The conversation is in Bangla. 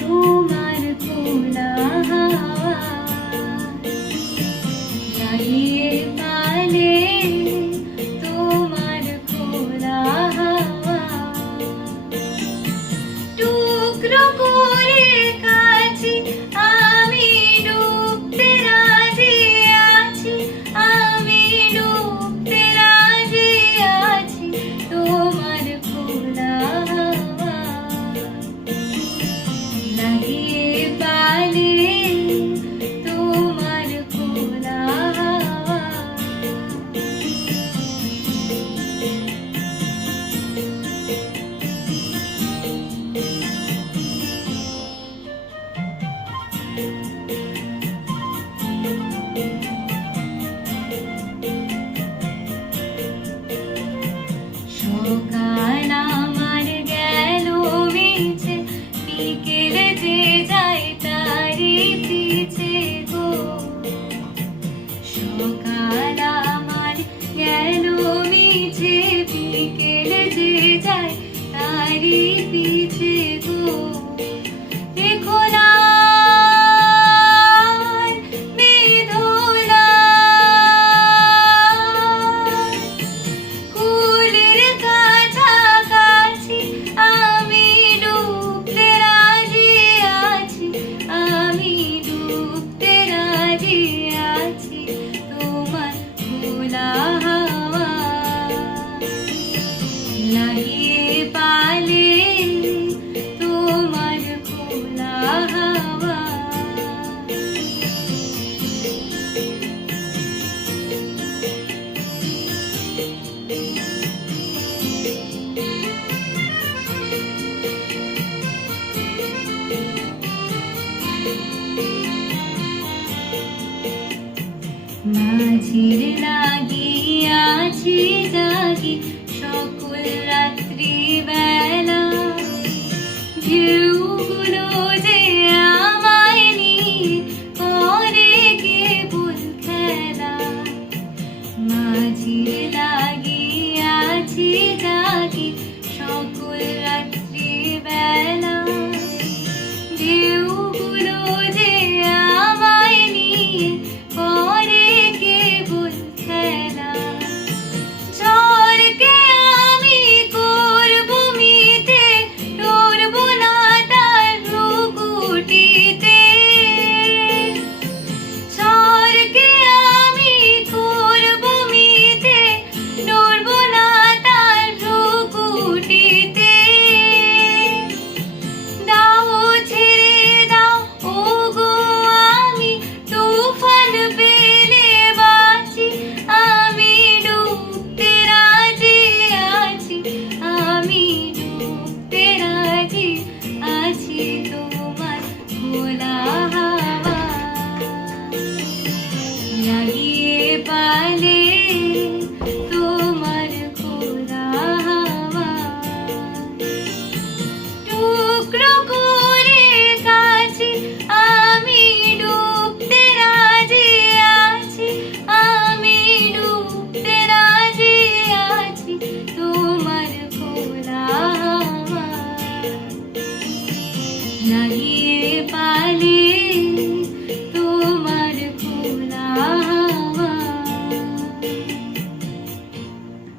তোমার খোলা হাওয়া লাগিয়ে পালে, তোমার খোলা হাওয়া টুকরো করে কাছে আমি ডুবতে রাজি আছি, আমি ডুবতে রাজি আছি। তোমার খোলা হাওয়া লাগিয়ে পালে, তোমার খোলা হাওয়া সকাল আমার গেল মিছে, বিকেল যে যায় তারি পিছে গো। সকাল আমার গেল মিছে, বিকেল যে যায় তারি পিছে গো। দেখো না কুলের কাছাকাছি আমি ডুবতে রাজি আছি, আমি ডুবতে রাজি আছি। তোমার খোলা হাওয়া লাগিয়ে পালে, তোমার খোলা হাওয়া মাঝির লাগিয়াছি জাগি সকল রাত্রি বেলা, ঢেউগুলো যে আমায় নিয়ে করে কেবল খেলা। মাঝির লাগিয়াছি জাগি সকল রাত্রি বেলা, ঢেউগুলো